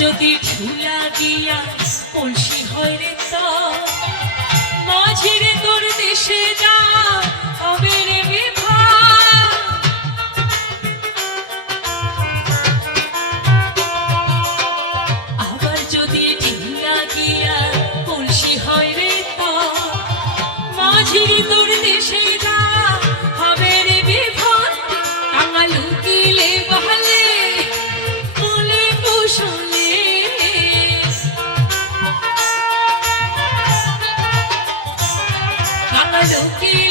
যদি ঝুলা দিয়া কলসি হয় রে তা মাঝিরে তোর দেশের look